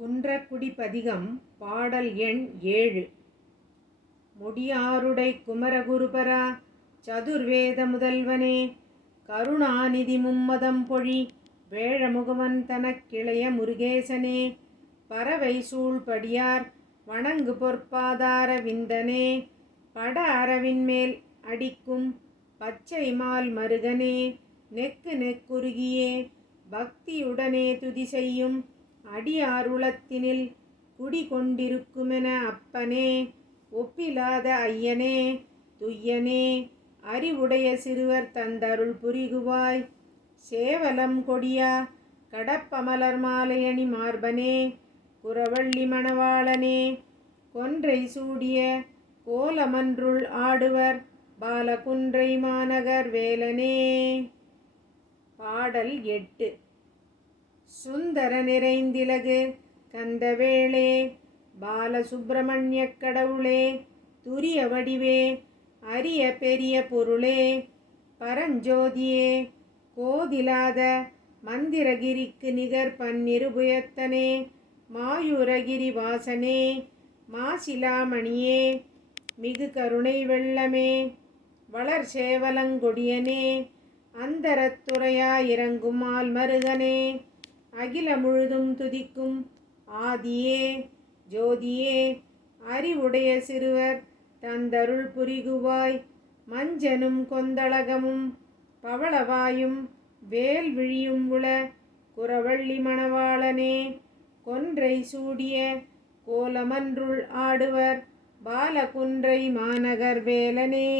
குன்றக்குடி பதிகம் பாடல் எண் ஏழு. முடியாருடை குமரகுருபரா சதுர்வேத முதல்வனே கருணாநிதி மும்மதம் பொழி வேழமுகவன் தனக்கிளைய முருகேசனே பறவை சூழ்படியார் வணங்கு பொற்பாதார விந்தனே பட அரவின்மேல் அடிக்கும் பச்சை மால் மருகனே நெக்கு நெக்குருகியே பக்தியுடனே துதி செய்யும் அடியாருளத்தினில் குடிகொண்டிருக்குமென அப்பனே ஒப்பிலாத ஐயனே துய்யனே அறிவுடைய சிறுவர் தந்தருள் புரிகுவாய். சேவலம் கொடியா கடப்பமலர் மாலையணி மார்பனே குரவள்ளி மணவாளனே கொன்றை சூடிய கோலமன்றுள் ஆடுவர் பாலகுன்றை மாநகர் வேலனே. பாடல் எட்டு. சுந்தர நிறைந்திலகு. கந்தவேளே பாலசுப்பிரமணிய கடவுளே துரிய வடிவே அரிய பெரிய பொருளே பரஞ்சோதியே கோதிலாத மந்திரகிரிக்கு நிகர் பன்னிருபுயத்தனே மாயூரகிரி வாசனே மாசிலாமணியே மிகு கருணை வெள்ளமே வளர் சேவலங்கொடியனே அந்தரத்துறையா மருகனே அகில முழுதும் துதிக்கும் ஆதியே ஜோதியே அறிவுடைய சிறுவர் தந்தருள் புரிகுவாய் மஞ்சனும் கொந்தளகமும் பவளவாயும் வேல் விழியும் உள குரவள்ளி மணவாளனே கொன்றை சூடிய கோலமன்றுள் ஆடுவர் பாலகுன்றை மாநகர் வேலனே.